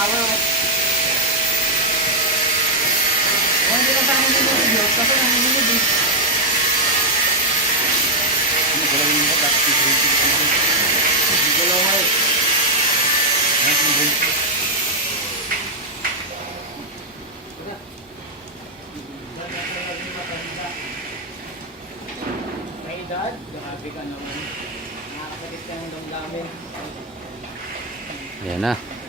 flower. O, hindi na tayo nililibiyos kasi nanginilibis. Ano ba lang yung dapat i-breaking ka naman? Hindi ko lang ay. May edad, grabe ka naman. Nakakasakit ka ng damdamin. Ayan na.